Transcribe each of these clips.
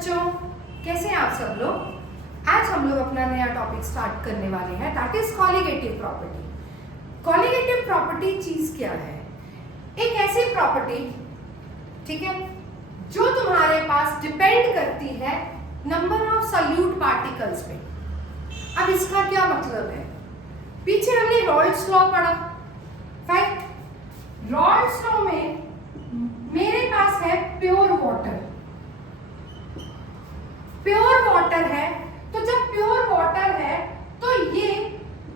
बच्चों, कैसे हैं आप सब लोग। आज हम लोग अपना नया टॉपिक स्टार्ट करने वाले हैं, that is colligative property. Colligative property चीज क्या है? एक ऐसी प्रॉपर्टी, ठीक है, जो तुम्हारे पास डिपेंड करती है नंबर ऑफ सॉल्यूट पार्टिकल्स पे। अब इसका क्या मतलब है? पीछे हमने रॉल्स लॉ पढ़ा, राइट। रॉल्स लॉ में मेरे पास है प्योर वाटर। प्योर वाटर है, तो जब प्योर वाटर है तो ये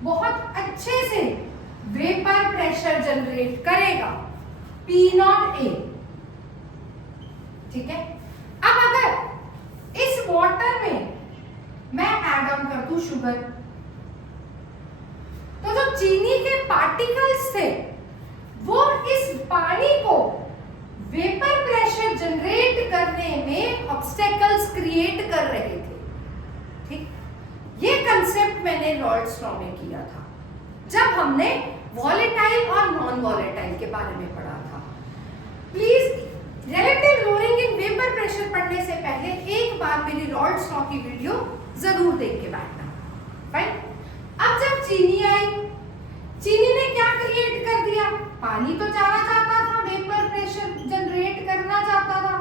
बहुत अच्छे से वेपर प्रेशर जनरेट करेगा, P0A, ठीक है। अब अगर इस वाटर में मैं ऐड ऑन कर दूं शुगर, तो जो चीनी के पार्टिकल्स थे वो इस पानी को वेपर प्रेशर जनरेट करने में ऑब्स्टेकल्स क्रिएट कर रहे थे, ठीक। ये कंसेप्ट मैंने रॉल्स लॉ में किया था जब हमने वॉलेटाइल और नॉन वॉलेटाइल के बारे में पढ़ा था। Please relative lowering in vapour pressure पढ़ने से पहले एक बार मेरी रॉल्स लॉ की वीडियो जरूर देख के बैठना, राइट। अब जब चीनी आई, चीनी ने क्या क्रिएट कर दिया? पानी तो जाना चाहता था, वेपर प्रेशर जनरेट करना चाहता था,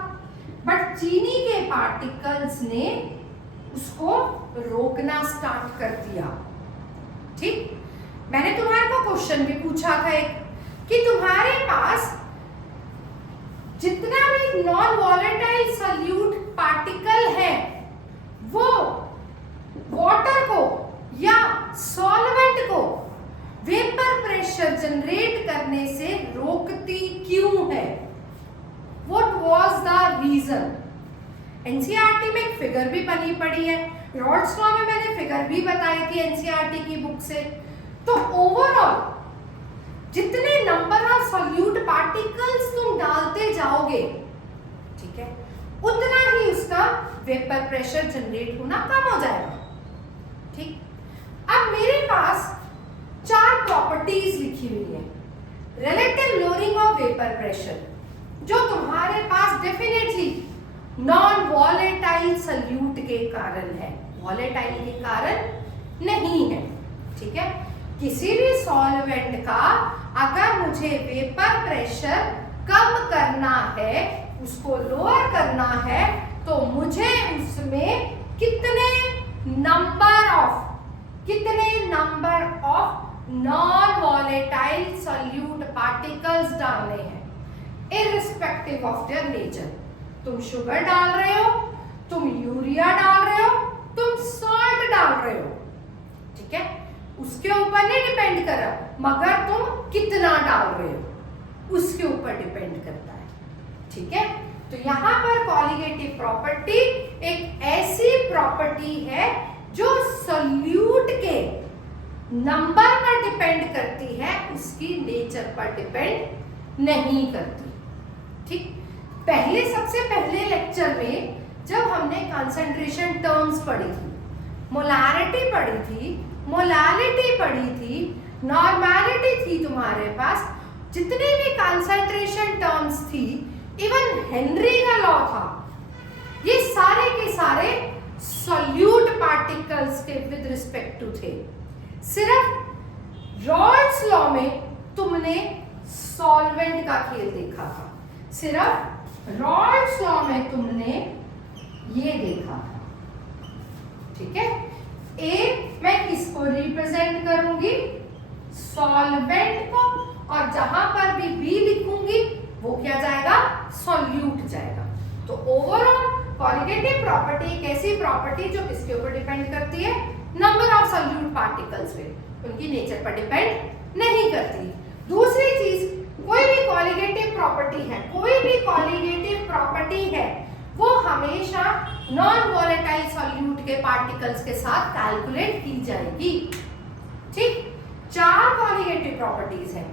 बट चीनी के पार्टिकल्स ने उसको रोकना स्टार्ट कर दिया, ठीक। मैंने तुम्हारे को क्वेश्चन भी पूछा था एक, कि तुम्हारे पास जितना भी नॉन वॉलेटाइल सॉल्यूट पार्टिकल है वो वाटर को या सॉल्वेंट को वेपर प्रेशर जनरेट करने से रोकती क्यों है? What was the reason? NCERT में एक फिगर भी बनी पड़ी है, रॉल्स लॉ में मैंने फिगर भी बताई थी एनसीईआरटी की बुक से। तो ओवरऑल जितने नंबर ऑफ सॉल्यूट पार्टिकल्स तुम डालते जाओगे, ठीक है, उतना ही उसका वेपर प्रेशर जनरेट होना कम हो जाएगा, ठीक। अब मेरे पास चार प्रॉपर्टीज लिखी हुई है relative lowering of vapour pressure, जो तुम्हारे पास डेफिनेटली नॉन वॉलेटाइल सॉल्यूट के कारण है, वॉलेटाइल के कारण नहीं है, ठीक है। किसी भी सॉल्वेंट का अगर मुझे वेपर प्रेशर कम करना है, उसको लोअर करना है, तो मुझे उसमें कितने number of non volatile solute particles डालने हैं इररिस्पेक्टिव ऑफ देयर नेचर। तुम शुगर डाल रहे हो, तुम यूरिया डाल रहे हो, तुम सॉल्ट डाल रहे हो, ठीक है, उसके ऊपर नहीं डिपेंड कर रहा, मगर तुम कितना डाल रहे हो उसके ऊपर डिपेंड करता है, ठीक है। तो यहां पर कॉलिगेटिव प्रॉपर्टी एक ऐसी प्रॉपर्टी है जो सॉल्यूट के नंबर पर डिपेंड करती है, उसकी नेचर पर डिपेंड नहीं करती, ठीक। सबसे पहले लेक्चर में जब हमने कंसंट्रेशन टर्म्स पढ़ी थी, मोलारिटी पढ़ी थी, मोलालिटी पढ़ी थी, नॉर्मेलिटी थी, तुम्हारे पास जितने भी कंसंट्रेशन टर्म्स थी, इवन हेनरी का लॉ था, ये सारे के सारे सॉल्यूट पार्टिकल्स के विद रिस्पेक्ट टू थे। सिर्फ रॉल्स लॉ में तुमने सॉल्वेंट का खेल देखा था, सिर्फ रॉल्स लॉ में तुमने ये देखा था, ठीक है। ए मैं किसको रिप्रेजेंट करूंगी? सॉल्वेंट को, और जहां पर भी बी लिखूंगी वो क्या जाएगा? सॉल्यूट जाएगा। तो ओवरऑल कॉलिगेटिव प्रॉपर्टी एक ऐसी प्रॉपर्टी जो किसके ऊपर डिपेंड करती है? नंबर ऑफ सॉल्यूट पार्टिकल्स पे, उनकी नेचर पर डिपेंड नहीं करती। दूसरी चीज, कोई भी कॉलिगेटिव प्रॉपर्टी है, कोई भी कॉलिगेटिव प्रॉपर्टी है, वो हमेशा नॉन वॉलेटाइल सॉल्यूट के पार्टिकल्स के साथ कैलकुलेट की जाएगी, ठीक। चार कॉलिगेटिव प्रॉपर्टीज हैं।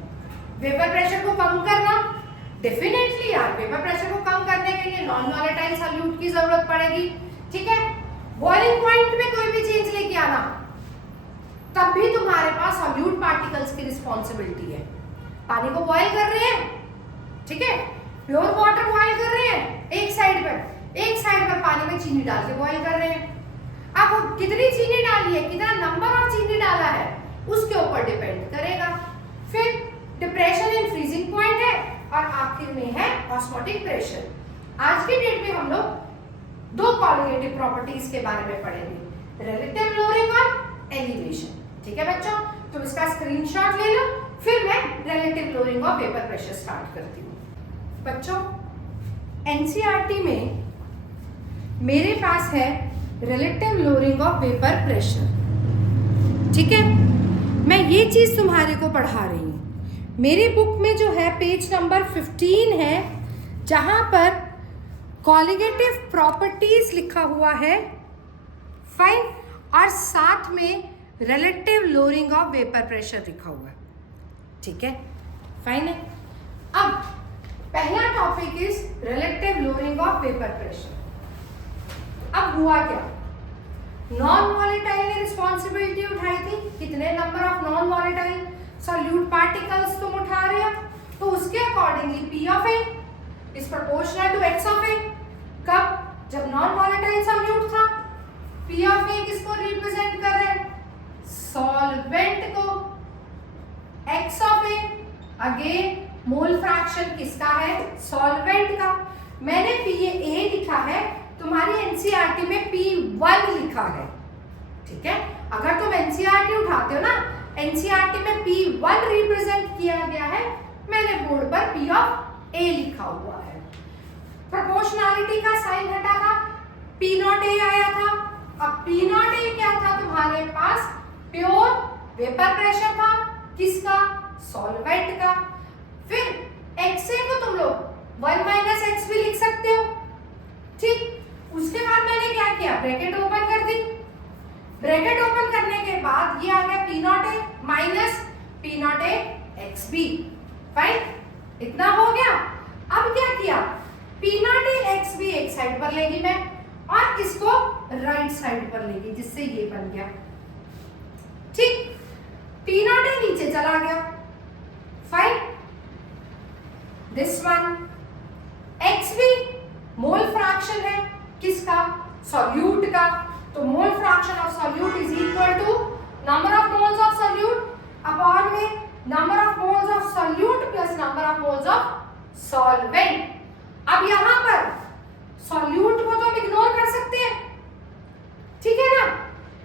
वेपर प्रेशर को कम करना, डेफिनेटली यार वेपर प्रेशर को कम करने के लिए नॉन वॉलेटाइल सॉल्यूट की जरूरत पड़ेगी, ठीक है। बॉइलिंग पॉइंट में कोई भी चेंज लेके आना, तब भी तुम्हारे पास सॉल्यूट पार्टिकल्स की रिस्पॉन्सिबिलिटी है। पानी को बॉयल कर रहे हैं, ठीक है, प्योर वाटर बॉयल कर रहे हैं एक साइड पर, एक साइड पर पानी में चीनी डाल के बॉईल कर रहे हैं। अब कितनी चीनी डाली है, कितना नंबर ऑफ चीनी डाला है, उसके ऊपर डिपेंड करेगा। फिर डिप्रेशन इन फ्रीजिंग पॉइंट है और आखिर में है ऑस्मोटिक प्रेशर। आज के डेट में हम लोग दो कॉलिगेटिव प्रॉपर्टीज के बारे में पढ़ेंगे, रिलेटिव लोअरिंग और एलिवेशन। ठीक है बच्चों, तुम इसका स्क्रीनशॉट ले लो, फिर मैं relative lowering of vapour pressure start करती हूँ। बच्चों एनसीईआरटी में मेरे पास है relative lowering of vapour pressure. ठीक है, मैं ये चीज तुम्हारे को पढ़ा रही हूँ। मेरी बुक में जो है पेज नंबर 15 है, जहां पर कॉलिगेटिव प्रॉपर्टीज लिखा हुआ है, फाइन, और साथ में relative lowering of vapour pressure लिखा हुआ है। ठीक है, फाइन है। अब पहला topic is relative lowering of vapour pressure. अब हुआ क्या, नॉन वॉलेटाइल ने रिस्पॉन्सिबिलिटी उठाई थी। कितने number of non volatile solute particles तुम उठा रहे हो, तो उसके accordingly P of A is proportional to X of A. कब, जब नॉन वॉलेटाइल सॉल्यूट था। पी ऑफ ए किसको रिप्रेजेंट कर रहे हैं, सॉल्वेंट को। X of A again mole fraction किसका है, सॉल्वेंट का। मैंने पी ए लिखा है, तुम्हारी एनसीईआरटी में P1 लिखा है। ठीक है, अगर तुम एनसीईआरटी उठाते हो ना, एनसीईआरटी में P1 रिप्रेजेंट किया गया है, मैंने बोर्ड पर P ऑफ A लिखा हुआ है। प्रोपोर्शनैलिटी का साइन हटा था, P0A आया था। अब P0A क्या था तुम्हारे पास, प्योर वेपर प्रेशर था, किसका, सॉल्वेंट का। फिर XA को तुम लोग 1 - x भी लिख सकते हो। ठीक, उसके बाद मैंने क्या किया, ब्रैकेट ओपन कर दी। ब्रैकेट ओपन करने के बाद ये आ गया P0A minus P0A XB। Fine, इतना हो गया। अब क्या किया, P0A XB एक साइड पर लेगी मैं, और इसको राइट साइड पर लेगी, जिससे ये बन गया। ठीक, P0A नीचे चला गया। Fine, this one XB mole fraction है, किसका, सॉल्यूट का। तो mole fraction of solute is equal to number of moles of solute upon में number of moles of solute plus number of moles of solvent. अब यहां पर solute को तो हम इग्नोर कर सकते हैं, ठीक है ना,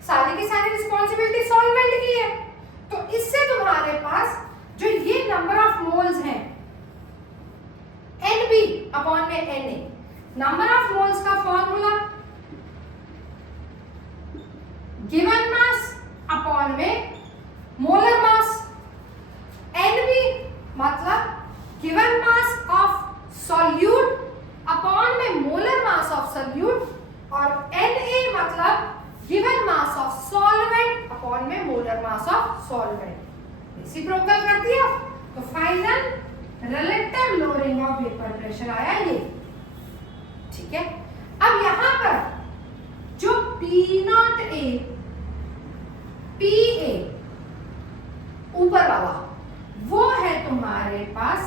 सारी की सारी रिस्पॉन्सिबिलिटी सॉल्वेंट की है। तो इससे तुम्हारे पास जो ये नंबर ऑफ मोल्स हैं, NB अपॉन में Na, नंबर ऑफ मोल्स का फॉर्मूला गिवन मास अपॉन में मोलर मास। NB मतलब given mass of solute upon में मोलर मास ऑफ सॉल्यूट, और Na मतलब given mass of solvent upon में molar mass of solvent. Reciprocal कर दिया, तो final relative lowering of vapour pressure आया ये। ठीक है, अब यहां पर जो P0A PA ऊपर वाला, वो है तुम्हारे पास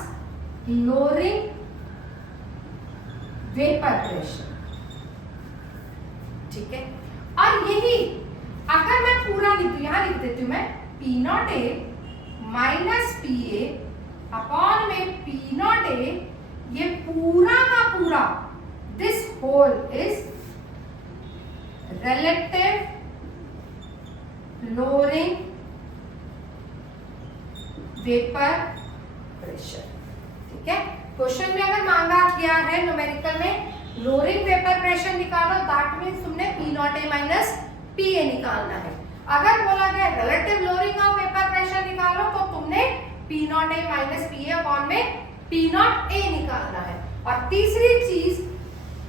लोअरिंग वेपर प्रेशर। ठीक है, और यही अगर मैं पूरा लिखूं, यहां लिख देती हूं मैं P0A माइनस PA अपॉन में P0A, ये पूरा का पूरा, this whole is relative lowering vapour pressure. ठीक है, क्वेश्चन में अगर मांगा गया है न्यूमेरिकल में लोअरिंग वेपर प्रेशर निकालो, दैट मींस तुमने P0A माइनस PA निकालना है। अगर बोला गया relative lowering of vapour pressure निकालो, तो तुमने P0A माइनस PA अपॉन में P0A निकालना है। और तीसरी चीज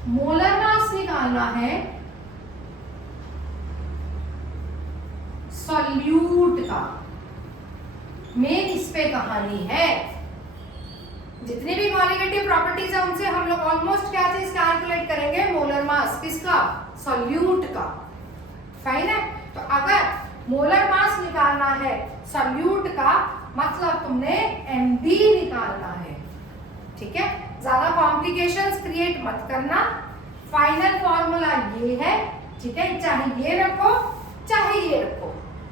मोलर मास निकालना है सॉल्यूट का। मेन इस पे कहानी है। जितनी भी कॉलिगेटिव प्रॉपर्टीज है उनसे हम लोग ऑलमोस्ट क्या चीज कैलकुलेट करेंगे, मोलर मास किसका, सॉल्यूट का। फाइन है, तो अगर मोलर मास निकालना है सॉल्यूट का, मतलब तुमने MB निकालना है। ठीक है, ज्यादा कॉम्प्लिकेशंस क्रिएट मत करना। फाइनल फॉर्मूला ये है, ठीक है, चाहे ये रखो चाहे ये रखो,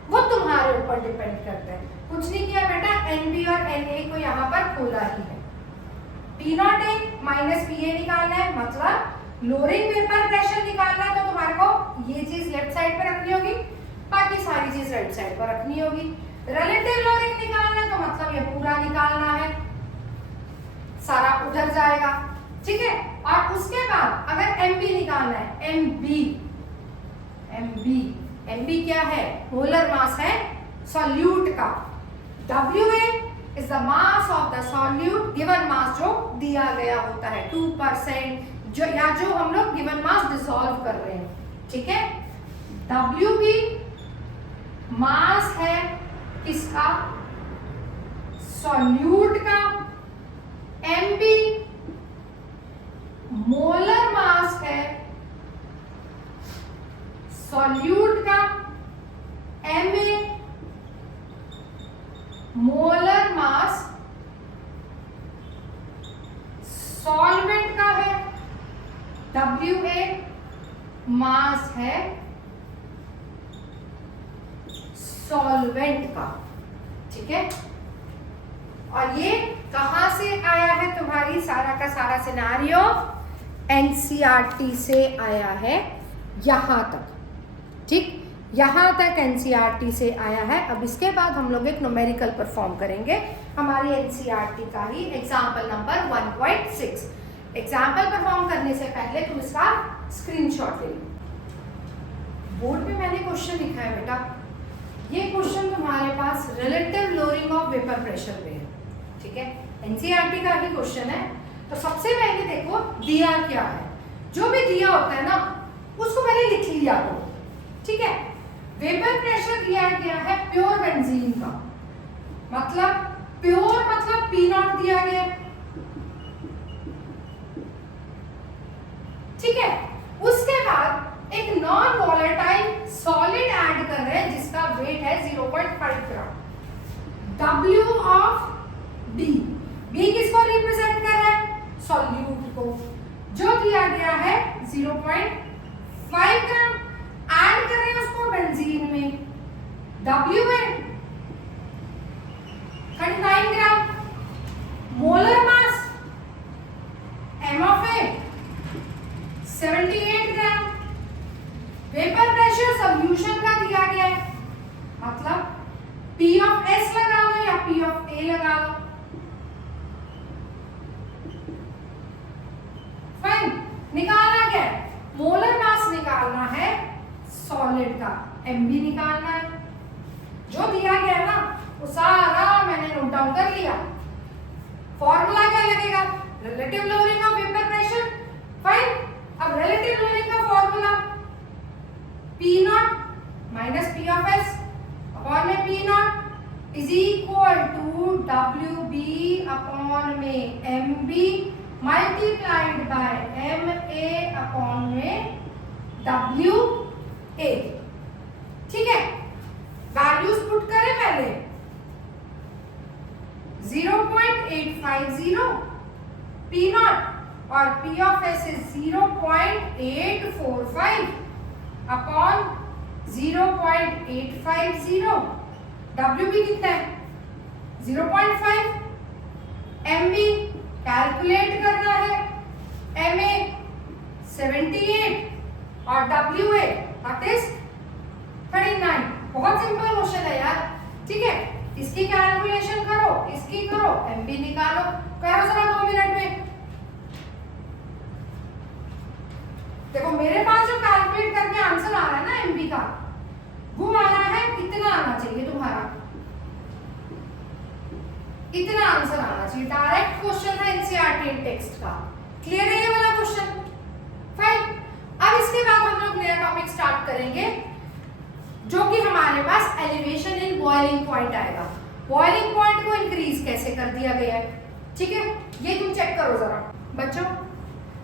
वो तुम्हारे ऊपर डिपेंड करता है। कुछ नहीं किया बेटा, एनबी और एनए को यहाँ पर खोला ही है। P not a minus P A निकालना है, मतलब लोअरिंग वेपर प्रेशर निकालना है, तो तुम्हारे को ये चीज लेफ्ट साइड पे रखनी होगी, बाकी सारी चीज राइट साइड पर रखनी होगी। रिलेटिव लोअरिंग निकालना है तो मतलब ये पूरा निकालना है, सारा उधर जाएगा, ठीक है। और उसके बाद अगर एमबी निकालना है, एमबी एमबी एमबी क्या है, मोलर मास है सॉल्यूट का। WA is the mass of the solute, given mass जो दिया गया होता है 2%, जो या जो हम लोग गिवन मास डिसॉल्व कर रहे हैं, ठीक है। WB मास है किसका, सॉल्यूट का। MB मोलर मास है सॉल्यूट का। MA मोलर मास सॉल्वेंट का है। WA मास है सॉल्वेंट का, ठीक है। और ये कहां से आया है, तुम्हारी सारा का सारा सिनेरियो एनसीईआरटी से आया है यहां तक, ठीक, यहां तक एनसीईआरटी से आया है। अब इसके बाद हम लोग एक न्यूमेरिकल परफॉर्म करेंगे हमारी एनसीईआरटी का ही, एग्जाम्पल नंबर 1.6। एग्जाम्पल परफॉर्म करने से पहले तुम इसका स्क्रीनशॉट ले लो। बोर्ड पे मैंने क्वेश्चन लिखा है बेटा, ये क्वेश्चन तुम्हारे पास relative lowering of vapour pressure पे है, ठीक है, एनसीईआरटी का ही क्वेश्चन है। तो सबसे पहले देखो दिया क्या है, जो भी दिया होता है ना उसको पहले लिख लिया करो, ठीक है। वेपर प्रेशर दिया गया है प्योर बेंजीन का, मतलब प्योर मतलब पी नॉट दिया गया, ठीक है। उसके बाद एक नॉन वॉलेटाइल सॉलिड ऐड कर रहे हैं जिसका वेट है 0.5 ग्राम। W ऑफ B, B किसको रिप्रेजेंट कर रहा है, सॉल्यूट को, जो दिया गया है 0.5 ग्राम, ऐड कर रहे हैं उसको बेंजीन में। W है 39 gram, molar mass M of A 78 gram, vapour pressure solution का दिया गया है, मतलब P ऑफ S लगा लो या P ऑफ A लगा लो, फाइन। निकालना क्या है, मोलर मास निकालना है सॉलिड का, MB निकालना है, जो दिया गया ना वो सारा मैंने नोट डाउन कर लिया। फॉर्मूला क्या लगेगा, relative lowering of vapour pressure, fine. अब रिलेटिव लोअरिंग का formula P not minus P of S upon में P not is equal to WB upon में MB multiplied by MA upon में WA, ठीक है। वैल्यूज पुट करें पहले, 0.850 P not और P of S is 0.845 upon 0.850, WB कितना है 0.5, MB कैलकुलेट करना है, MA 78 और WA दैट इज 39। बहुत सिंपल क्वेश्चन है यार, ठीक है। इसकी कैलकुलेशन करो, इसकी करो, MB निकालो, करो जरा 2 मिनट में। देखो मेरे पास जो कैलकुलेट करके आंसर आ रहा है ना MB का, वो आ रहा है कितना आना चाहिए तुम्हारा, इतना आंसर आना चाहिए। डायरेक्ट क्वेश्चन है एनसीईआरटी टेक्स्ट का, क्लियर है ये वाला क्वेश्चन, फाइन। अब इसके बाद हम लोग नया टॉपिक स्टार्ट करेंगे जो कि हमारे पास एलिवेशन इन बॉइलिंग पॉइंट आएगा। बॉइलिंग पॉइंट को इंक्रीज कैसे कर दिया गया है, ठीक है, ये तुम चेक करो जरा बच्चों।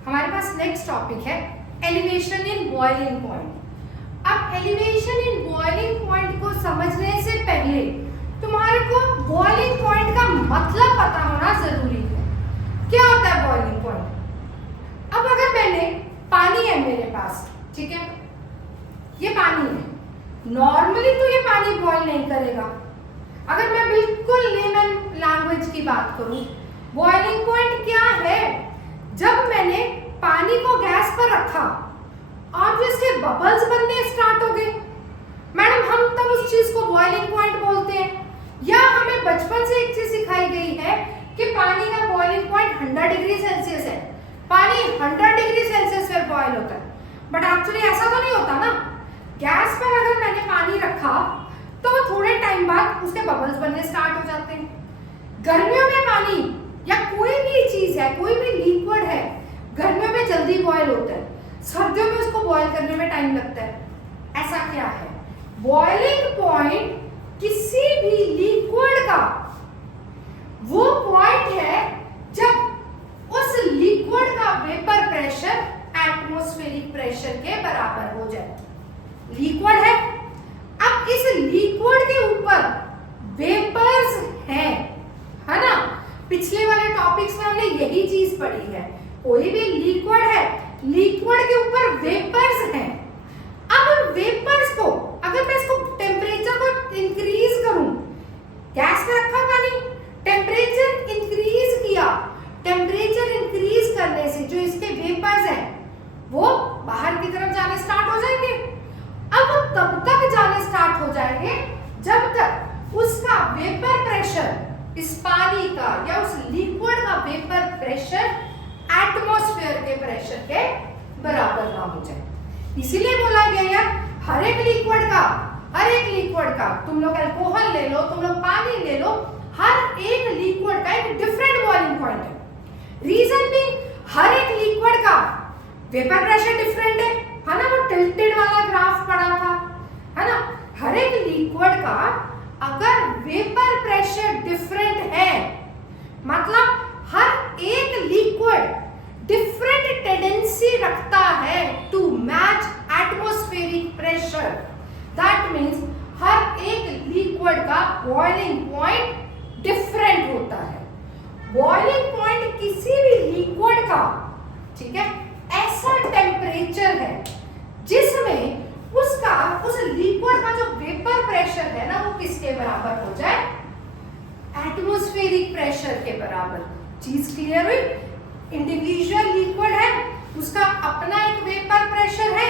हमारे पास नेक्स्ट टॉपिक है एलिवेशन इन बॉइलिंग पॉइंट। अब एलिवेशन इन बॉइलिंग पॉइंट को समझने से पहले तुम्हारे को बॉइलिंग पॉइंट का मतलब पता होना जरूरी है। क्या होता है बॉइलिंग पॉइंट? अब अगर मैंने पानी है मेरे पास, ठीक है, ये पानी है। नॉर्मली तो ये पानी बॉयल नहीं करेगा। अगर मैं बिल्कुल लेमन लैंग्वेज की बात करूं, बॉइलिंग पॉइंट क्या है? जब मैंने पानी को गैस पर रखा और जो इसके बबल्स बनने स्टार्ट हो गए, मैडम हम तब उस चीज को बॉइलिंग पॉइंट बोलते हैं। या हमें बचपन से एक चीज सिखाई गई है कि पानी का बॉइलिंग पॉइंट 100 डिग्री सेल्सियस है, पानी 100 डिग्री सेल्सियस पर बॉयल होता है। बट एक्चुअली ऐसा तो नहीं होता ना। गैस पर अगर मैंने पानी रखा तो वो थोड़े टाइम बाद उसके बबल्स बनने स्टार्ट हो जाते हैं। गर्मियों में पानी या कोई भी चीज है, कोई भी लिक्विड है, गर्मियों में जल्दी बॉयल होता है, सर्दियों में उसको बॉयल करने में टाइम लगता है। ऐसा क्या है? बॉइलिंग पॉइंट किसी भी लिक्विड का वो पॉइंट है जब उस लिक्विड का वेपर प्रेशर एटमॉस्फेरिक प्रेशर के बराबर हो जाए। लिक्विड है, अब इस लिक्विड के ऊपर वेपर्स हैं, है ना? पिछले वाले टॉपिक्स में हमने यही चीज पढ़ी है। कोई भी लिक्विड है, लिक्विड के ऊपर वेपर्स हैं। अब वेपर्स को अगर मैं इसको टेम्परेचर को इंक्रीज करूं, गैस में रखा पानी, टेम्परेचर इंक्रीज किया, टेम्परेचर इंक्रीज करने से जो इसके वेपर्स हैं वो बाहर की तरफ जाने स्टार्ट हो जाएंगे। अब वो तब तक जाने स्टार्ट हो जाएंगे जब तक उसका वेपर प्रेशर, इस पानी का या उस लिक्विड का वेपर प्रेशर एटमॉस्फेयर के प्रेशर के बराबर ना हो जाए। इसीलिए बोला गया यार, हर एक लिक्विड का तुम लोग अल्कोहल ले लो, तुम लोग पानी ले लो, हर एक लिक्विड का एक डिफरेंट बॉइलिंग पॉइंट है। रीजन भी हर एक लिक्विड का वेपर प्रेशर डिफरेंट है ना? वो टिल्टेड वाला ग्राफ पढ़ा था, है ना? हर एक लिक्विड का अगर वेपर प्रेशर डिफरेंट है, मतलब हर एक लिक्विड डिफरेंट टेंडेंसी रखता है to match atmospheric pressure. That means हर एक लिक्विड का बॉइलिंग पॉइंट डिफरेंट होता है। बॉइलिंग पॉइंट किसी भी लिक्विड का, ठीक है, ऐसा टेम्परेचर है जिसमें उसका उस लिक्विड का जो वेपर प्रेशर है ना, वो किसके बराबर हो जाए? एटमॉस्फेरिक प्रेशर के बराबर। चीज क्लियर हुई? इंडिविजुअल लिक्विड है, उसका अपना एक वेपर प्रेशर है।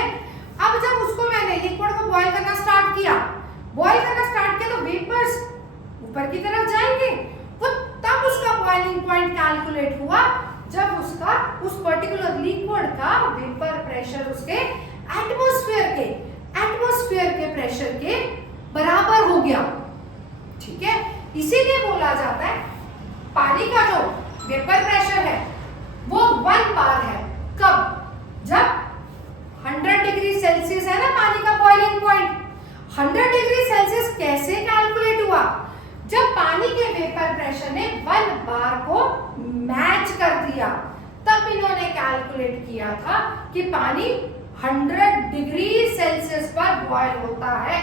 अब जब उसको मैंने लिक्विड को बॉईल करना स्टार्ट किया तो वेपर्स ऊपर की तरफ जाएंगे। वो तब उसका बॉइलिंग पॉइंट कैलकुलेट हुआ जब उसका उस पर्टिकुलर लिक्विड का वेपर प्रेशर उसके एटमॉस्फेयर के प्रेशर के बराबर हो गया, ठीक है? इसीलिए बोला जाता है पानी का जो वेपर प्रेशर है वो 1 बार है। कब? जब 100 डिग्री सेल्सियस है ना पानी का बॉइलिंग पॉइंट। 100 डिग्री सेल्सियस कैसे कैलकुलेट हुआ? जब पानी के वेपर प्रेशर ने 1 बार को मैच कर दिया, तब इन्होंने कैलकुलेट किया था कि पानी 100 डिग्री सेल्सियस पर बॉयल होता है।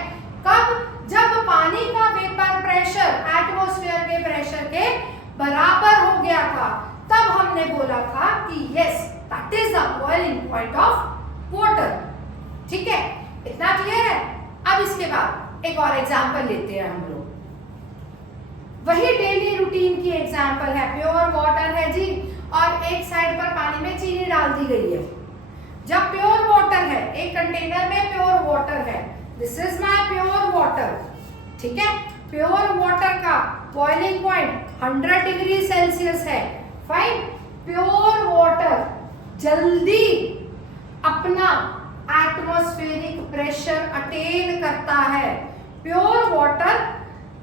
कब? जब पानी का वेपर प्रेशर एटमॉस्फेयर के प्रेशर के बराबर हो गया था, तब हमने बोला था कि yes, that is the boiling point of water. ठीक है, इतना क्लियर है? अब इसके बाद एक और एग्जांपल लेते हैं हम लोग। वही डेली रूटीन की एग्जांपल है, प्योर वाटर है जी, और एक साइड पर पानी में चीनी डाल दी गई है। जब प्योर वाटर है, एक कंटेनर में प्योर वाटर है, this is my pure water, ठीक है? प्योर वाटर का बॉइलिंग पॉइंट 100 डिग्री सेल्सियस है। फाइन। प्योर वाटर जल्दी अपना एटमॉस्फेरिक प्रेशर अटेन करता है। प्योर वाटर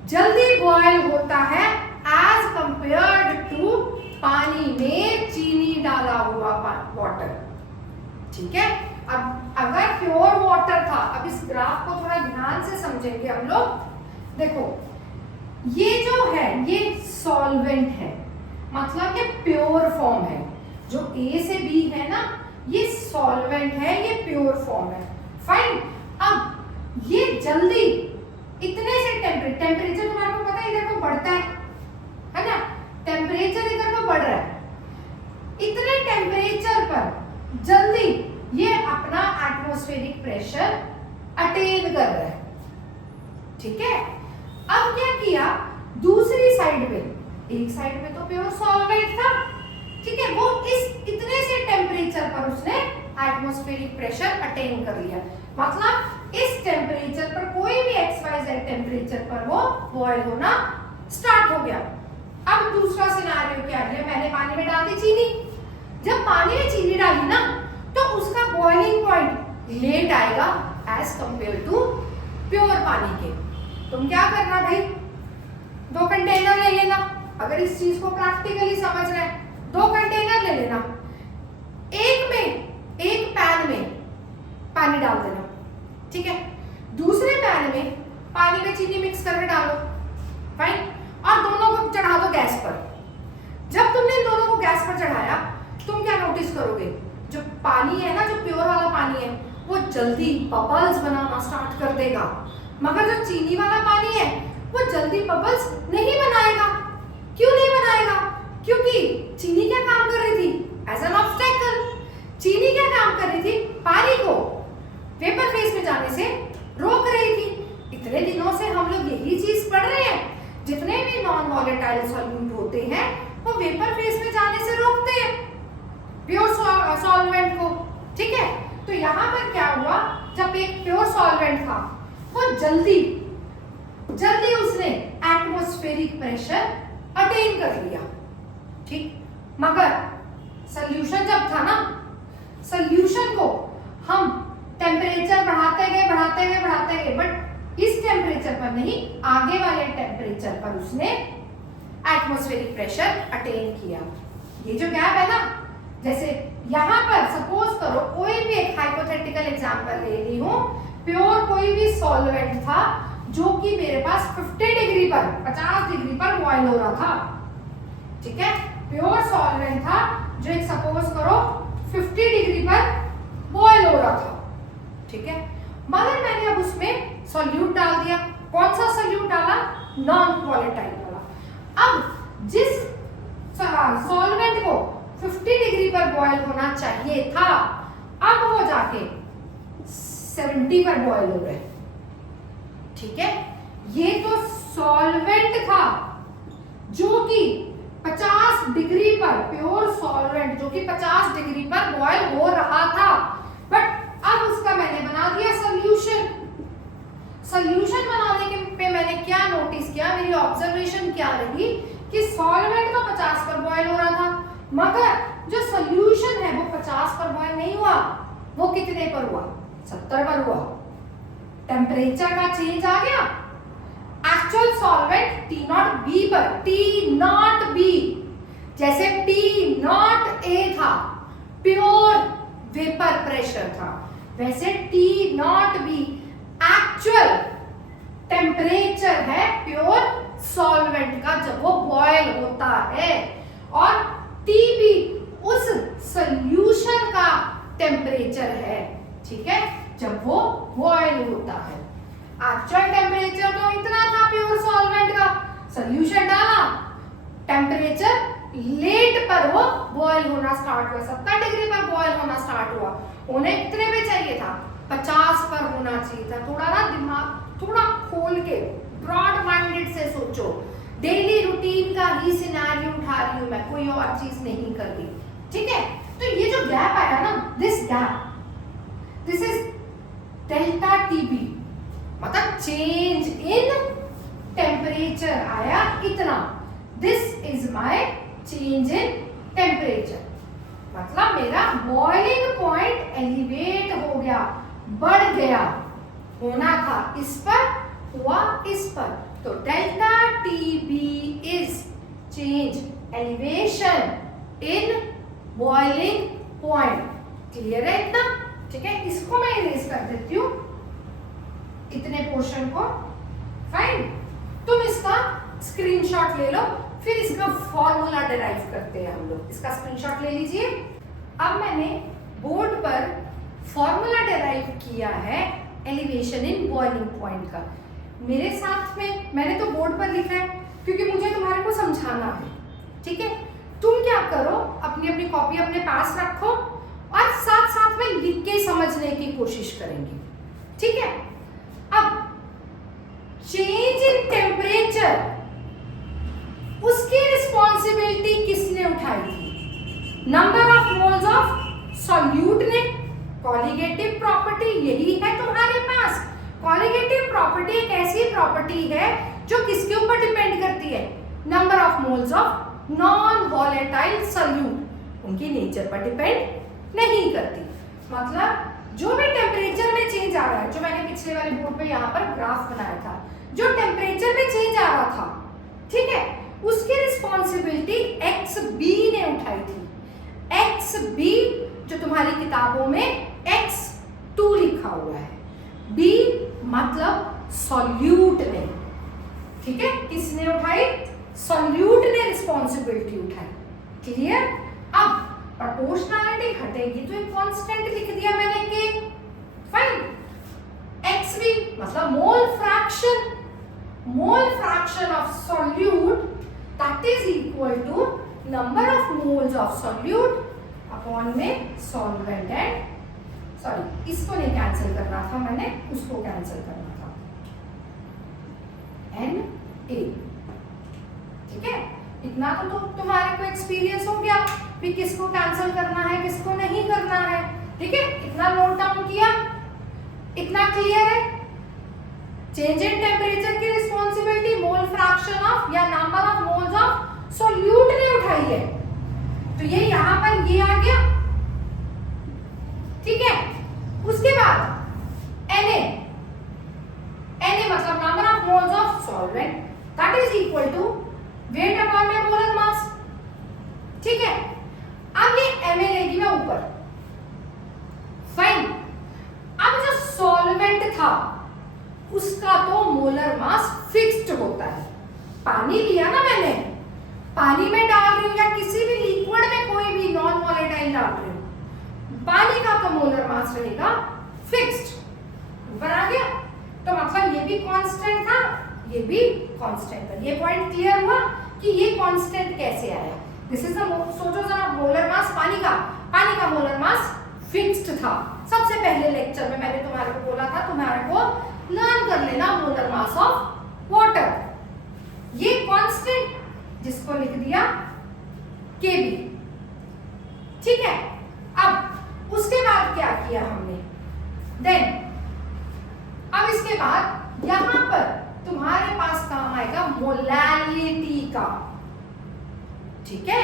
जल्दी बॉयल होता है एज कंपेयर्ड टू पानी में चीनी डाला हुआ वाटर। ठीक है, अब अगर प्योर वाटर था, अब इस ग्राफ को थोड़ा ध्यान से समझेंगे हम लोग। देखो, ये जो है ये सॉल्वेंट है, मतलब ये प्योर फॉर्म है। जो ए से बी है ना, ये सॉल्वेंट है, ये प्योर फॉर्म है। फाइन। अब ये जल्दी इतने से टेम्परेचर तुम्हारे को पता है इधर को बढ़ता है ना? टेम्परेचर इधर को बढ़ रहा है। इतने टेम्परेचर पर जल्दी एटमॉस्फेरिक प्रेशर अटेन कर रहा है। ठीक है, अब क्या किया, दूसरी साइड में, एक साइड में तो प्योर सॉल्वेंट था, ठीक है, वो इस इतने से टेम्परेचर पर उसने एटमॉस्फेरिक प्रेशर अटेन कर लिया। मतलब इस टेम्परेचर पर, कोई भी XYZ टेम्परेचर पर वो बॉयल होना स्टार्ट हो गया। अब दूसरा सिनेरियो क्या है, मैंने पानी में डाल दी चीनी। जब पानी में चीनी डाली ना, तो उसका बॉइलिंग पॉइंट लेट आएगा एज कंपेयर टू प्योर पानी के। तुम क्या करना भाई, 2 कंटेनर ले लेना, अगर इस चीज को प्रैक्टिकली समझ रहे हैं, 2 कंटेनर ले लेना, एक पैन में पानी डाल देना, ठीक है, दूसरे पैन में पानी में चीनी मिक्स करके डालो, फाइन, और दोनों को चढ़ा दो गैस पर। जब तुमने इन दोनों को गैस पर चढ़ाया, तुम क्या नोटिस करोगे, जो पानी है ना, जो प्योर वाला पानी है, वो जल्दी बबल्स बनाना स्टार्ट कर देगा, मगर जो चीनी वाला पानी है वो जल्दी बबल्स नहीं बनाएगा। क्यों नहीं बनाएगा? क्योंकि चीनी क्या काम कर रही थी, एज एन ऑब्स्टेकल। चीनी क्या काम कर रही थी, पानी को वेपर फेज में जाने से रोक रही थी। इतने दिनों से हम लोग यही चीज पढ़ रहे हैं, जितने भी नॉन वॉलेटाइल सॉल्यूट होते हैं वो वेपर फेज में जाने से रोकते हैं प्योर सॉल्वेंट को, ठीक है। तो यहाँ पर क्या हुआ, जब एक प्योर सॉल्वेंट था, वो जल्दी उसने एटमॉस्फेरिक प्रेशर अटेन कर लिया, ठीक। मगर सॉल्यूशन जब था ना, सॉल्यूशन को हम टेम्परेचर बढ़ाते गए, बट इस टेम्परेचर पर नहीं, आगे वाले टेम्परेचर पर उसने एटमॉस्फेरिक प्रेशर अटेन किया। ये जो गैप है ना, जैसे यहाँ पर सपोज करो, कोई भी एक हाइपोथेटिकल एग्जांपल ले रही हूँ, प्योर कोई भी सॉल्वेंट था जो कि मेरे पास 50 डिग्री पर, 50 डिग्री पर बॉयल हो रहा था, ठीक है, प्योर सॉल्वेंट था जो एक सपोज करो 50 डिग्री पर बॉयल हो रहा था, ठीक है। मगर मैंने अब उसमें सॉल्यूट डाल दिया। कौन सा सॉल्यूट डाला? नॉन वॉलेटाइल वाला। अब जिस सॉल्वेंट को 50 डिग्री पर बॉयल होना चाहिए था, अब वो जाके 70 पर बॉयल हो गए, ठीक है। ये तो सॉल्वेंट था जो कि 50 डिग्री पर, प्योर सॉल्वेंट जो कि 50 डिग्री पर बॉयल हो रहा था, बट अब उसका मैंने बना दिया सॉल्यूशन। सॉल्यूशन बनाने के पे मैंने क्या नोटिस किया, मेरी ऑब्जर्वेशन क्या रही कि सॉल्वेंट तो 50 पर बॉयल हो रहा था, मगर जो सॉल्यूशन है वो 50 पर बॉयल नहीं हुआ, वो कितने पर हुआ? 70 पर हुआ। टेम्परेचर का चेंज आ गया। एक्चुअल सॉल्वेंट T0B पर, T0B, जैसे T0A था, प्योर वेपर प्रेशर था, वैसे T0B एक्चुअल टेम्परेचर है प्योर सॉल्वेंट का जब वो बॉयल होता है, और TB उस सॉल्यूशन का टेम्परेचर है, ठीक है, जब वो बॉयल होता है। एक्चुअल टेम्परेचर तो इतना था प्योर सॉल्वेंट का, सॉल्यूशन डाला, टेम्परेचर लेट पर वो बॉयल होना स्टार्ट हुआ, 70 डिग्री पर बॉयल होना स्टार्ट हुआ। उन्हें कितने पे चाहिए था? 50 पर होना चाहिए था। थोड़ा ना दिमाग थोड़ा खोल के ब्रॉड माइंडेड से सोचो। डेली रूटीन का ही सिनेरियो उठा रही हूं मैं, कोई और चीज नहीं कर रही, ठीक है। तो ये जो गैप आया ना, this gap, this is delta TB, मतलब चेंज इन टेम्परेचर आया इतना, this is my change in temperature, मतलब मेरा बॉइलिंग पॉइंट एलिवेट हो गया, बढ़ गया, होना था इस पर, हुआ इस पर। तो delta TB is change elevation in boiling point. Clear है इतना? ठीक है, इसको मैं इरेज कर देती हूं, इतने पोर्शन को, फाइन। तुम इसका स्क्रीनशॉट ले लो, फिर इसका फॉर्मूला डिराइव करते हैं हम लोग। इसका स्क्रीनशॉट ले लीजिए। अब मैंने बोर्ड पर फॉर्मूला डिराइव किया है एलिवेशन इन बॉइलिंग पॉइंट का। मेरे साथ में मैंने तो बोर्ड पर लिखा है क्योंकि मुझे तुम्हारे को समझाना है, ठीक है। तुम क्या करो, अपनी अपनी कॉपी अपने पास रखो और साथ साथ में लिख के समझने की कोशिश करेंगे। ठीक है, अब चेंज इन टेम्परेचर, उसकी रिस्पॉन्सिबिलिटी किसने उठाई थी? Number of moles of solute ने। कॉलिगेटिव प्रॉपर्टी यही है तुम्हारे पास। कॉलिगेटिव प्रॉपर्टी एक ऐसी प्रॉपर्टी है जो किसके ऊपर डिपेंड करती है? Number of moles of non volatile solute, उनकी नेचर पर डिपेंड नहीं करती। मतलब जो भी टेम्परेचर में चेंज आ रहा है, जो मैंने पिछले वाले बोर्ड पे यहाँ पर ग्राफ बनाया था, जो टेम्परेचर में चेंज आ रहा था, ठीक है, उसकी रिस्पॉन्सिबिलिटी XB ने उठाई थी। XB जो तुम्हारी किताबों में X2 लिखा हुआ है, B मतलब सॉल्यूट ने। ठीक है, किसने उठाई? सॉल्यूट ने रिस्पॉन्सिबिलिटी उठाई। क्लियर? अब प्रोपोर्शनैलिटी हटेगी तो एक कांस्टेंट लिख दिया मैंने K। फाइन। XB मतलब mole fraction of solute, that is equal to number of moles of solute upon में सॉल्वेंट एंड, सॉरी इसको नहीं कैंसिल करना था मैंने, उसको कैंसिल करना था, Na। ठीक है, इतना तो तुम्हारे को एक्सपीरियंस हो गया भी किसको कैंसिल करना है किसको नहीं करना है। ठीक है, इतना नोट डाउन किया, इतना क्लियर है? चेंज इन टेम्परेचर की रिस्पॉन्सिबिलिटी मोल फ्रैक्शन ऑफ या number of moles of solute ने उठाई है, तो ये यहां पर ये आ गया। ठीक है, उसके बाद Na मतलब number of moles of solvent, that is equal to weight upon में मोलर मास। ठीक है, अब ये Ma लेगी मैं ऊपर। फाइन। अब जो सॉल्वेंट था उसका तो मोलर मास फिक्स्ड होता है। पानी लिया ना मैंने, पानी में डाल रही हूं या किसी भी लिक्विड में कोई भी नॉन वॉलेटाइल डाल रही हूं, पानी का तो मोलर मास रहेगा फिक्स्ड। ऊपर आ गया, तो मतलब ये भी कांस्टेंट था, ये भी कांस्टेंट था। ये पॉइंट क्लियर हुआ कि ये कांस्टेंट कैसे आया। दिस इज द, सोचो जरा, मोलर मास पानी का मोलर मास फिक्स्ड था। सबसे पहले लेक्चर में मैंने तुम्हारे को बोला था तुम्हारे को लर्न कर लेना मोलर मास ऑफ वाटर। ये कांस्टेंट जिसको लिख दिया Kb। ठीक है, अब उसके बाद क्या किया हमने? देन अब इसके बाद यहां पर तुम्हारे पास काम आएगा मोलैलिटी का। ठीक है,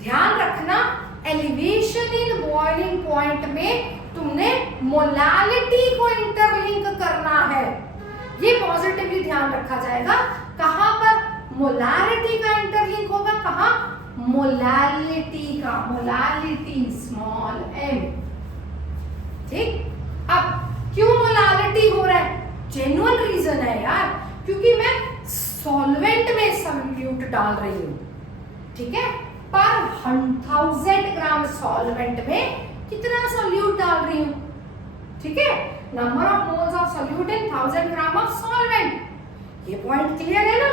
ध्यान रखना एलिवेशन इन बॉइलिंग पॉइंट में तुमने मोलैलिटी को इंटरलिंक करना है। ये पॉजिटिवली ध्यान रखा जाएगा। कहां पर? मोलैलिटी का इंटरलिंक होगा, कहां? मोलैलिटी का, मोलैलिटी स्मॉल m। ठीक, अब क्यों मोलैलिटी हो रहा है? जेन्युइन रीजन है यार, क्योंकि मैं सॉल्वेंट में सॉल्यूट डाल रही हूं। ठीक है, पर 1000 ग्राम सॉल्वेंट में कितना सॉल्यूट डाल रही हूं? ठीक है, number of moles of solute in 1000 gram of solvent. ये पॉइंट क्लियर है ना?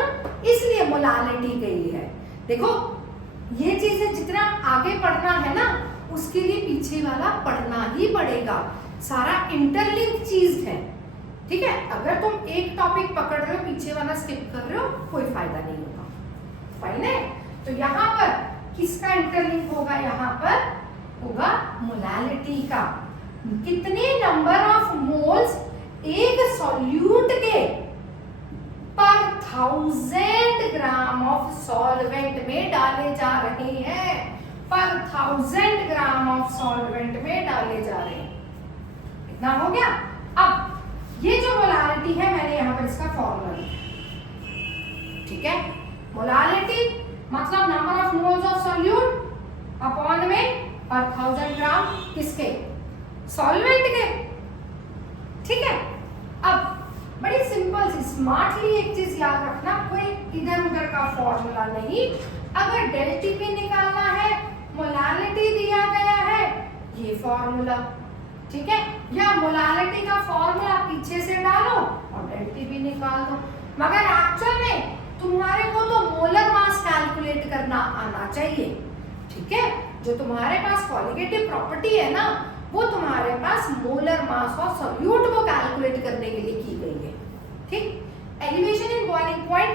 इसलिए मोलैलिटी गई है। देखो ये चीजें जितना आगे पढ़ना है ना, उसके लिए पीछे वाला पढ़ना ही पड़ेगा। सारा इंटरलिंक चीज है। ठीक है, अगर तुम एक टॉपिक पकड़ रहे हो पीछे वाला स्किप कर रहे हो, कोई फायदा नहीं होगा। फाइन है? तो यहाँ पर किसका इंटरलिंक होगा? यहाँ पर होगा मोलैलिटी का। कितने नंबर ऑफ मोल्स एक सॉल्यूट के पर 1000 ग्राम ऑफ सॉल्वेंट में डाले जा रहे हैं, पर 1000 ग्राम ऑफ सॉल्वेंट में डाले जा रहे हैं। इतना हो गया। अब ये जो मोलैलिटी है मैंने यहाँ पर इसका फॉर्मूला लिखा। ठीक है, मोलैलिटी मतलब number of moles of solute upon में पर 1000 ग्राम किसके? सॉल्वेंट के। ठीक है, अब बड़ी सिंपल सी स्मार्टली एक चीज याद रखना, कोई इधर उधर का फॉर्मूला नहीं। अगर डेल्टी पी निकालना है, मोलैलिटी दिया गया है, ये फॉर्मूला। ठीक है, या मोलैलिटी का फॉर्मूला पीछे से डालो और डेल्टी पी निकाल दो। मगर एक्चुअल में तुम्हारे को तो मोलर मास कैलकुलेट करना आना चाहिए। ठीक है, जो तुम्हारे पास कॉलिगेटिव प्रॉपर्टी है ना, वो तुम्हारे पास मोलर मास ऑफ सॉल्यूट को कैलकुलेट करने के लिए की गई है। ठीक, एलिवेशन इन बॉइलिंग पॉइंट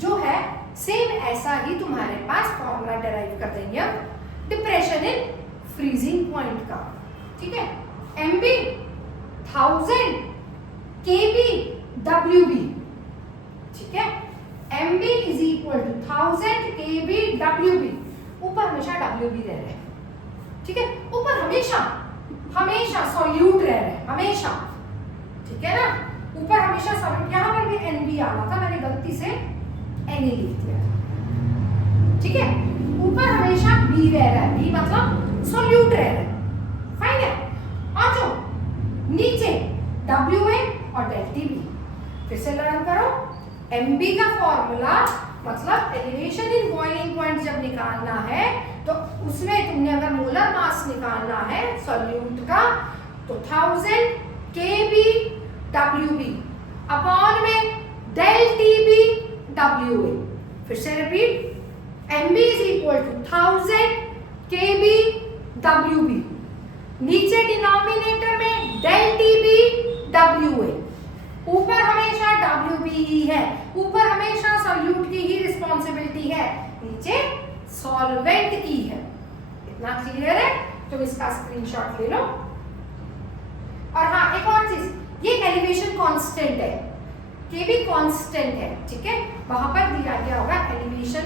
जो है सेम ऐसा ही तुम्हारे पास फॉर्मूला डेराइव कर देंगे हम डिप्रेशन इन फ्रीजिंग पॉइंट का। ठीक है, MB 1000 KB WB। ठीक है, MB is equal to 1000 KB WB। ऊपर हमेशा WB रह रहे हैं। ठीक है, ऊपर हमेशा हमेशा सॉल्यूट रह रहे हैं हमेशा। ठीक है ना, ऊपर हमेशा सॉल्यूट। यहां पर भी NB आ रहा था, मैंने गलती से Na लिख दिया। ठीक है, ऊपर हमेशा B रह रहा है, B मतलब सॉल्यूट रह रहा है। फाइन है। और जो नीचे WA और डेल्टी B, फिर से लर्न करो। MB का फॉर्मूला मतलब एलिवेशन इन बॉइलिंग पॉइंट जब निकालना है तो उसमें तुमने अगर मोलर मास निकालना है सॉल्यूट का तो 1000 KB WB अपॉन में डेल TB WA। फिर से repeat, MB is equal to 1000 KB WB, नीचे डिनोमिनेटर में डेल TB WA, ऊपर हमेशा WB ही है, ऊपर हमेशा सॉल्यूट की ही रिस्पॉन्सिबिलिटी है, नीचे सॉल्वेंट की है। इतना क्लियर है? तुम इसका स्क्रीनशॉट ले लो। और हाँ, एक और चीज, ये एलिवेशन कांस्टेंट है, KB कांस्टेंट है। ठीक है, वहां पर दिया गया होगा एलिवेशन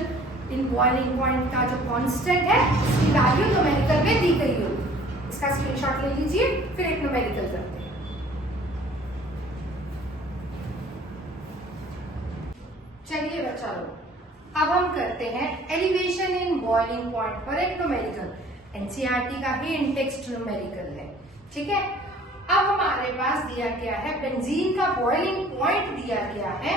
इन बॉइलिंग पॉइंट का जो कांस्टेंट है उसकी वैल्यू न्यूमेरिकल में दी गई होगी। इसका स्क्रीनशॉट ले लीजिए, फिर एक न्यूमेरिकल करते हैं। चलिए बच्चा लोग, अब हम करते हैं एलिवेशन इन बॉइलिंग पॉइंट पर एक न्यूमेरिकल। एनसीईआरटी का ही इंटेक्स्ट न्यूमेरिकल है। ठीक है, अब हमारे पास दिया गया है बेंजीन का बॉइलिंग पॉइंट दिया गया है।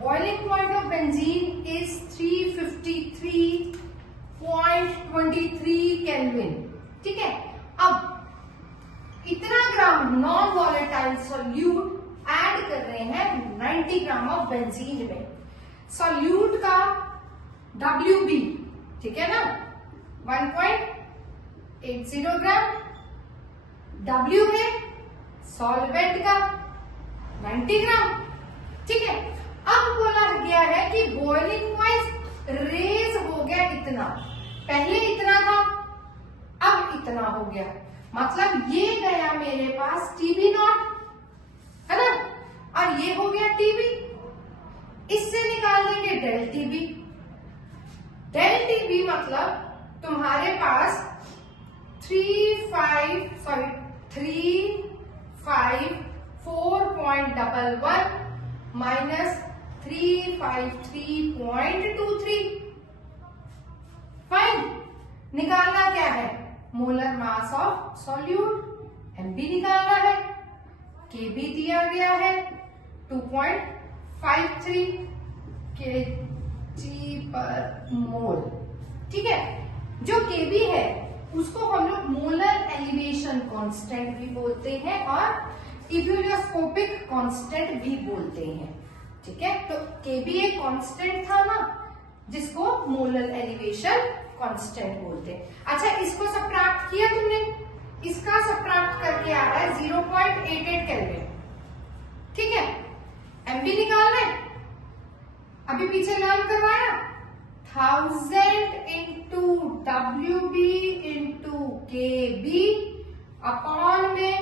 Boiling point of benzene is 353.23 kelvin. ठीक है, अब इतना ग्राम नॉन वॉलेटाइल सॉल्यूट ऐड कर रहे हैं 90 ग्राम ऑफ बेंजीन में। सॉल्यूट का WB, ठीक है ना, 1.80 ग्राम, WA सॉल्वेंट का 90 ग्राम। ठीक है, अब बोला गया है कि बॉइलिंग पॉइंट रेज हो गया इतना, पहले इतना था अब इतना हो गया, मतलब ये गया मेरे पास TB नॉट, है ना, और ये हो गया TB। इससे निकाल देंगे डेल TB। डेल TB मतलब तुम्हारे पास 354.11 माइनस 353.23। फाइन, निकालना क्या है? Molar mass of solute. MB निकालना है, KB दिया गया है 2.53 kg पर मोल। ठीक है, जो KB है उसको हम लोग मोलर एलिवेशन कांस्टेंट भी बोलते हैं और इब्यूलियोस्कोपिक कांस्टेंट भी बोलते हैं। ठीक है, तो KB एक कांस्टेंट था ना जिसको मोलर एलिवेशन कांस्टेंट बोलते हैं। अच्छा, इसको सबट्रैक्ट किया तुमने, इसका सबट्रैक्ट करके आ रहा है 0.88 केल्विन। ठीक है, MB निकालना है, अभी पीछे लर्न करवाया 1000 into WB into KB upon में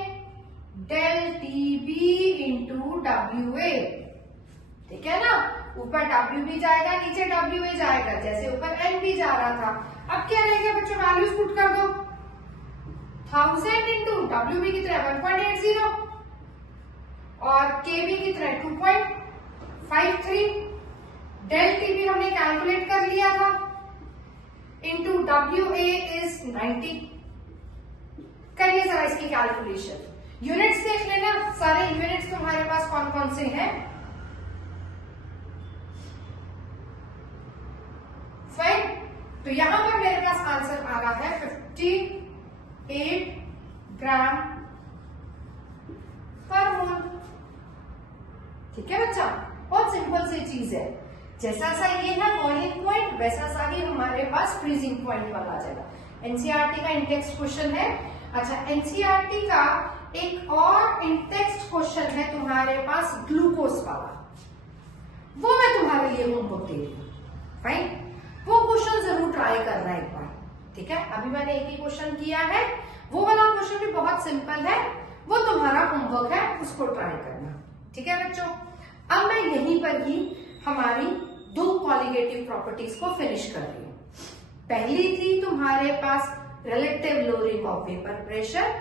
डेल TB इंटू WA। ठीक है ना, ऊपर WB जाएगा, नीचे WA जाएगा, जैसे ऊपर NB जा रहा था। अब क्या रहेगा बच्चों, वैल्यूज पुट कर दो। 1000 इंटू WB कितना है 1.80 और KB कितना है 2.53। डेल TB हमने कैलकुलेट कर लिया था, इंटू WA इज 90। करिए जरा इसकी कैलकुलेशन। यूनिट्स देख लेना, सारे यूनिट्स तुम्हारे पास कौन कौन से हैं। फाइन, तो यहां पर मेरे पास आंसर आ रहा है 58 ग्राम पर मोल। ठीक है बच्चा, बहुत सिंपल सी चीज है। जैसा सा ये है बॉइलिंग पॉइंट, वैसा सा ही हमारे पास फ्रीजिंग पॉइंट वाला आ जाएगा। एनसीईआरटी का इंटेक्स्ट क्वेश्चन है। अच्छा, एनसीईआरटी का एक और इंटेक्स्ट क्वेश्चन है तुम्हारे पास ग्लूकोज वाला, वो मैं तुम्हारे लिए होमवर्क दे रही हूँ। फाइन, वो क्वेश्चन जरूर ट्राई करना एक बार, ठीक है। अभी मैंने एक ही क्वेश्चन किया है, वो वाला क्वेश्चन भी बहुत सिंपल है, वो तुम्हारा होमवर्क है, उसको ट्राई करना, ठीक है बच्चों। अब मैं यहीं पर ही हमारी 2 कॉलिगेटिव प्रॉपर्टीज को फिनिश कर रही हूँ। पहली थी तुम्हारे पास relative lowering of vapour pressure,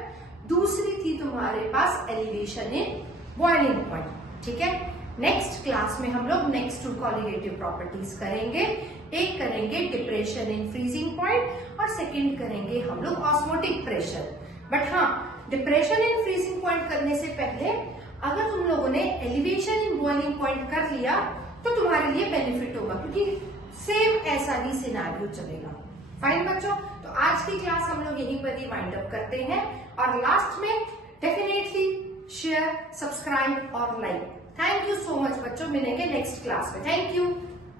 दूसरी थी तुम्हारे पास एलिवेशन इन बॉइलिंग पॉइंट, ठीक है। नेक्स्ट क्लास में हम लोग नेक्स्ट 2 कॉलिगेटिव प्रॉपर्टीज करेंगे। एक करेंगे डिप्रेशन इन फ्रीजिंग पॉइंट और सेकंड करेंगे हम लोग ऑस्मोटिक प्रेशर। बट हाँ, डिप्रेशन इन फ्रीजिंग पॉइंट करने से पहले अगर तुम लोगों ने एलिवेशन इन बॉइलिंग पॉइंट कर लिया तो तुम्हारे लिए बेनिफिट होगा, क्योंकि सेम ऐसा ही सिनेरियो चलेगा। फाइन बच्चों, तो आज की क्लास हम लोग यहीं पर ही वाइंड अप करते हैं और लास्ट में डेफिनेटली शेयर, सब्सक्राइब और like. Thank you so much बच्चों, मिलेंगे नेक्स्ट क्लास में। Thank you.